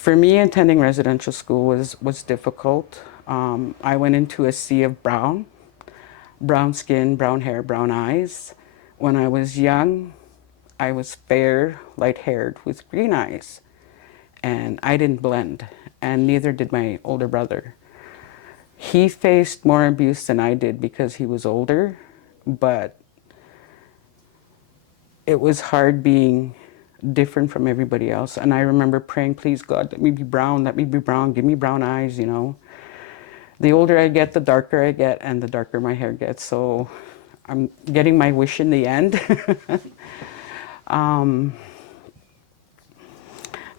For me, attending residential school was difficult. I went into a sea of brown, brown skin, brown hair, brown eyes. When I was young, I was fair, light-haired with green eyes, and I didn't blend, and neither did my older brother. He faced more abuse than I did because he was older, but it was hard being different from everybody else. And I remember praying, please God, let me be brown, give me brown eyes, you know. The older I get, the darker I get, and the darker my hair gets. So I'm getting my wish in the end. um,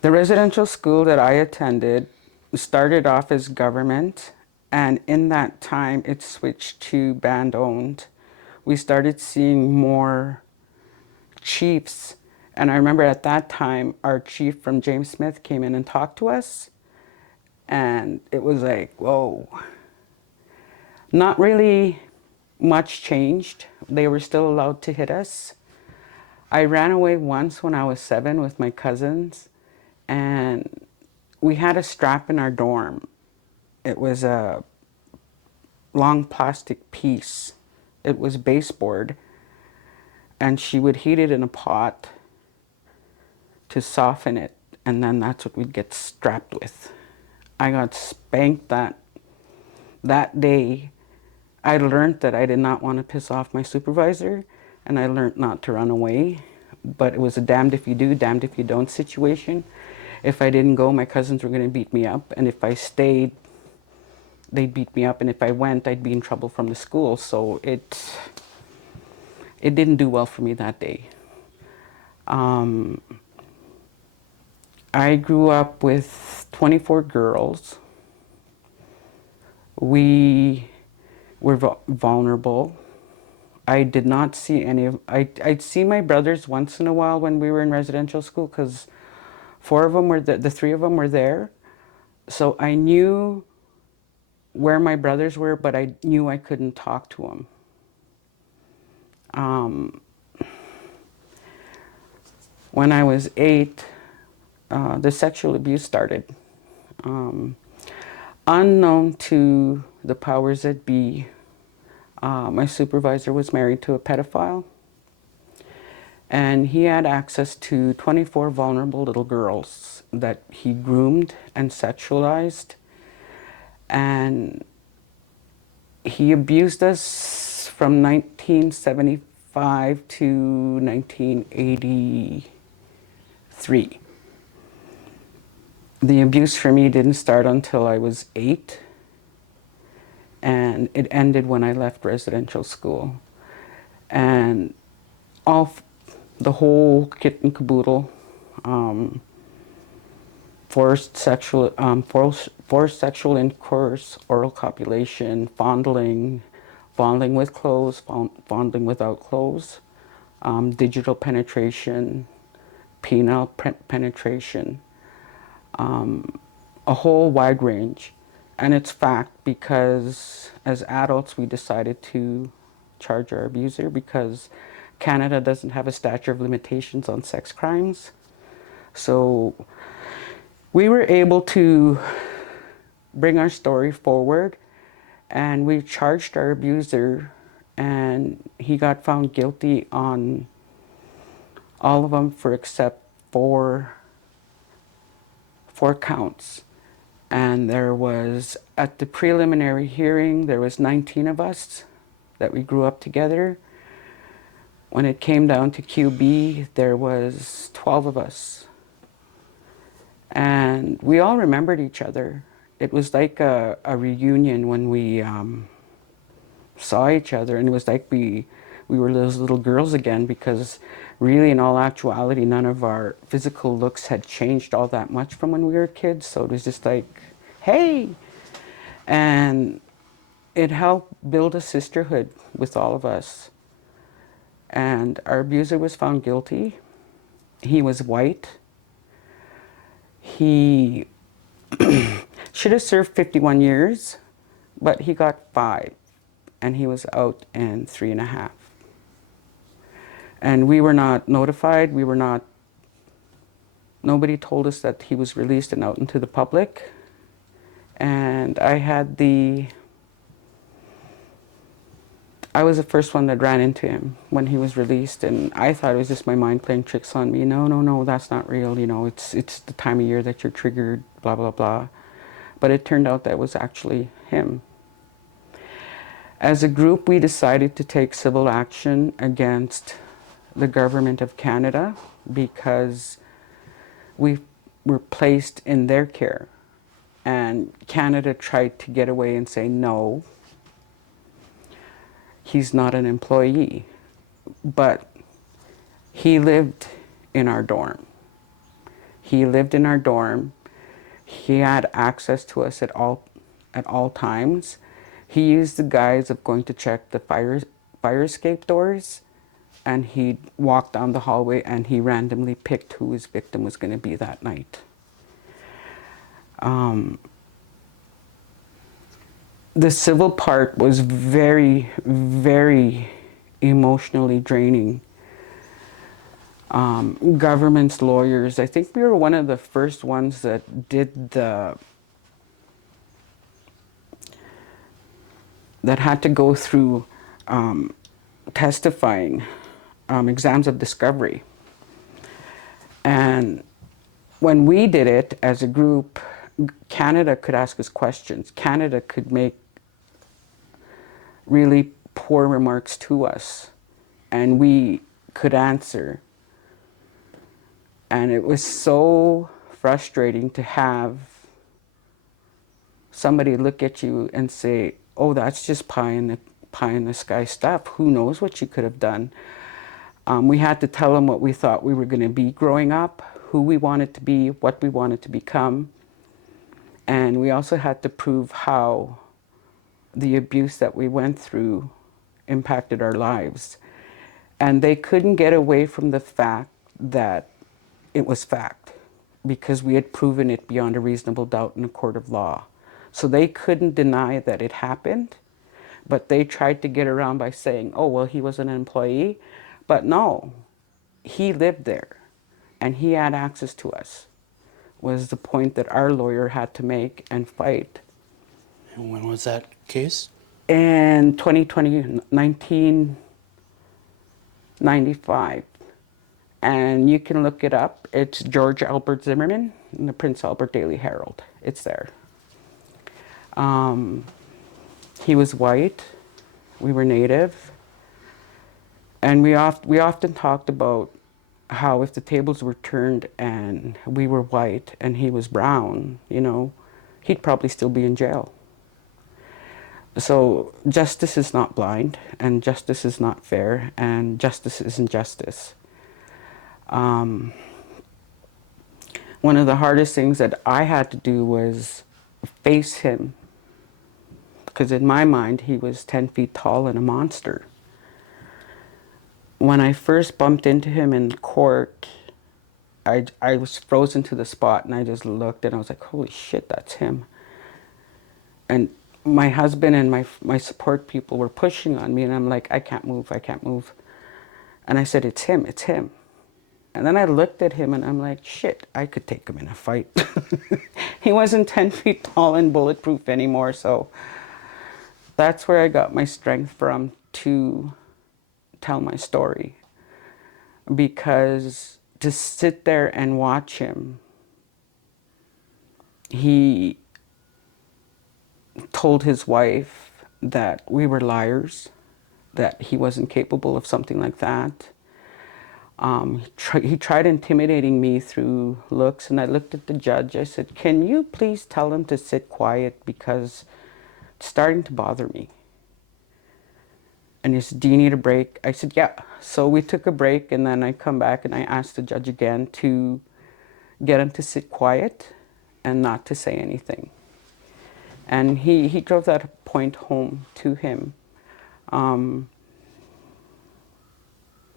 the residential school that I attended started off as government, and in that time it switched to band owned. We started seeing more chiefs. And I remember at that time, our chief from James Smith came in and talked to us. And it was like, whoa. Not really much changed. They were still allowed to hit us. I ran away once when I was 7 with my cousins. And we had a strap in our dorm. It was a long plastic piece. It was baseboard. And she would heat it in a pot to soften it, and then that's what we'd get strapped with. I got spanked that day. I learned that I did not want to piss off my supervisor, and I learned not to run away. But it was a damned if you do, damned if you don't situation. If I didn't go, my cousins were going to beat me up, and if I stayed, they'd beat me up, and if I went, I'd be in trouble from the school. So it didn't do well for me that day. I grew up with 24 girls. We were vulnerable. I did not see any of, I'd see my brothers once in a while when we were in residential school because 4 of them were, the 3 of them were there. So I knew where my brothers were, but I knew I couldn't talk to them. When I was 8, the sexual abuse started. Unknown to the powers that be, my supervisor was married to a pedophile, and he had access to 24 vulnerable little girls that he groomed and sexualized, and he abused us from 1975 to 1983. The abuse for me didn't start until I was 8, and it ended when I left residential school. And the whole kit and caboodle, forced sexual intercourse, oral copulation, fondling with clothes, fondling without clothes, digital penetration, penile penetration, a whole wide range. And it's fact because as adults we decided to charge our abuser because Canada doesn't have a statute of limitations on sex crimes. So we were able to bring our story forward, and we charged our abuser, and he got found guilty on all of them for except 4 counts. And there was, at the preliminary hearing, there was 19 of us that we grew up together. When it came down to QB, there was 12 of us. And we all remembered each other. It was like a reunion when we saw each other, and it was like we were those little girls again, because really in all actuality none of our physical looks had changed all that much from when we were kids. So it was just like, hey. And it helped build a sisterhood with all of us. And our abuser was found guilty. He was white. He should have served 51 years, but he got 5, and he was out in 3.5. And we were not notified. We were not Nobody told us that he was released and out into the public. And I was the first one that ran into him when he was released, and I thought it was just my mind playing tricks on me. No, no, no, that's not real. You know, it's the time of year that you're triggered, blah, blah, blah. But it turned out that was actually him. As a group, we decided to take civil action against the government of Canada because we were placed in their care. And Canada tried to get away and say, no, he's not an employee. But he lived in our dorm. He lived in our dorm. He had access to us at all times. He used the guise of going to check the fire escape doors, and he'd walk down the hallway and he randomly picked who his victim was going to be that night. The civil part was very, very emotionally draining. Government's lawyers, I think we were one of the first ones that that had to go through testifying, exams of discovery. And when we did it as a group, Canada could ask us questions. Canada could make really poor remarks to us, and we could answer. And it was so frustrating to have somebody look at you and say, oh, that's just pie in the sky stuff. Who knows what you could have done? We had to tell them what we thought we were going to be growing up, who we wanted to be, what we wanted to become. And we also had to prove how the abuse that we went through impacted our lives. And they couldn't get away from the fact that it was fact, because we had proven it beyond a reasonable doubt in a court of law. So they couldn't deny that it happened, but they tried to get around by saying, oh, well, he was an employee. But no, he lived there and he had access to us, was the point that our lawyer had to make and fight. And when was that case? In 1995. And you can look it up. It's George Albert Zimmerman in the Prince Albert Daily Herald. It's there. He was white. We were Native. And we often talked about how if the tables were turned and we were white and he was brown, you know, he'd probably still be in jail. So justice is not blind, and justice is not fair, and justice isn't justice. One of the hardest things that I had to do was face him, because in my mind he was 10 feet tall and a monster. When I first bumped into him in court, I was frozen to the spot, and I just looked and I was like, holy shit, that's him. And my husband and my support people were pushing on me, and I'm like, I can't move, I can't move. And I said, it's him, it's him. And then I looked at him and I'm like, shit, I could take him in a fight. He wasn't 10 feet tall and bulletproof anymore, so that's where I got my strength from to tell my story. Because to sit there and watch him, he told his wife that we were liars, that he wasn't capable of something like that. He tried intimidating me through looks, and I looked at the judge. I said, can you please tell him to sit quiet, because it's starting to bother me. And he said, do you need a break? I said, yeah. So we took a break, and then I come back and I asked the judge again to get him to sit quiet and not to say anything. And he drove that point home to him.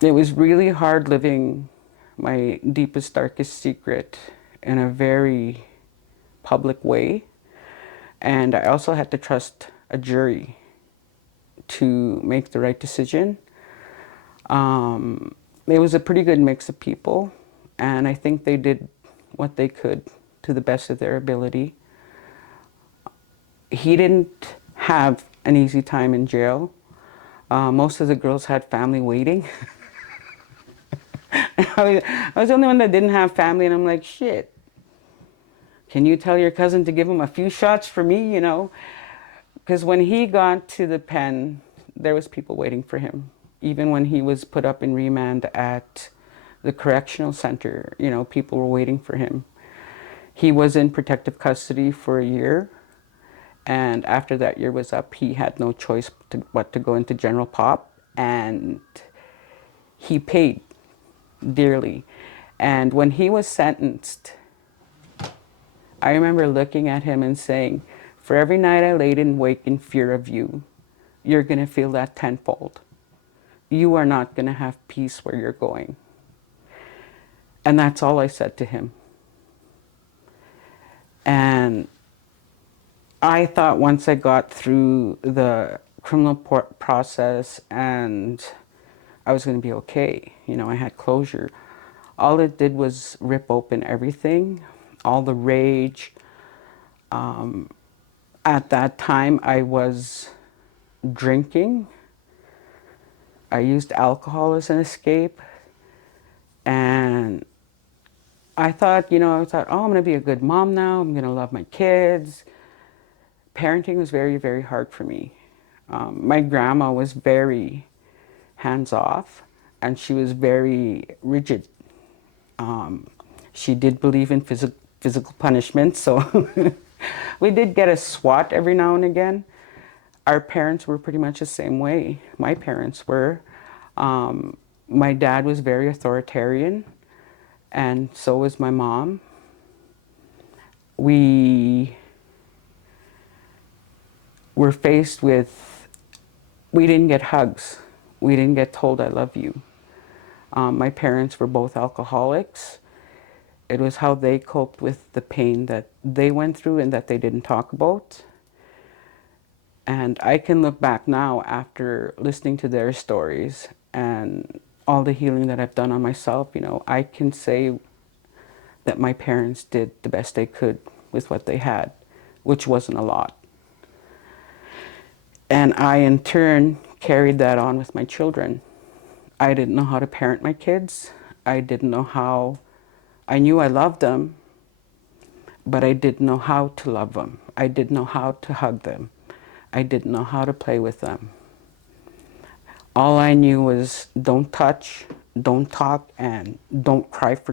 It was really hard living my deepest, darkest secret in a very public way. And I also had to trust a jury to make the right decision. It was a pretty good mix of people, and I think they did what they could to the best of their ability. He didn't have an easy time in jail. Most of the girls had family waiting. I was the only one that didn't have family, and I'm like, shit. Can you tell your cousin to give him a few shots for me, you know? Because when he got to the pen, there was people waiting for him. Even when he was put up in remand at the correctional center, you know, people were waiting for him. He was in protective custody for a year, and after that year was up, he had no choice but to go into general pop, and he paid dearly. And when he was sentenced, I remember looking at him and saying, for every night I laid in wake in fear of you, you're going to feel that tenfold. You are not going to have peace where you're going. And that's all I said to him. And I thought once I got through the criminal process and I was going to be okay. You know, I had closure. All it did was rip open everything, all the rage. At that time, I was drinking. I used alcohol as an escape. And I thought, oh, I'm going to be a good mom now. I'm going to love my kids. Parenting was very, very hard for me. My grandma was very hands-off, and she was very rigid. She did believe in physical punishment, so we did get a swat every now and again. Our parents were pretty much the same way. My parents were. My dad was very authoritarian, and so was my mom. We were faced with, we didn't get hugs. We didn't get told I love you. My parents were both alcoholics. It was how they coped with the pain that they went through and that they didn't talk about. And I can look back now after listening to their stories and all the healing that I've done on myself, I can say that my parents did the best they could with what they had, which wasn't a lot. And I, in turn, carried that on with my children. I didn't know how to parent my kids. I didn't know how. I knew I loved them, but I didn't know how to love them. I didn't know how to hug them. I didn't know how to play with them. All I knew was don't touch, don't talk, and don't cry for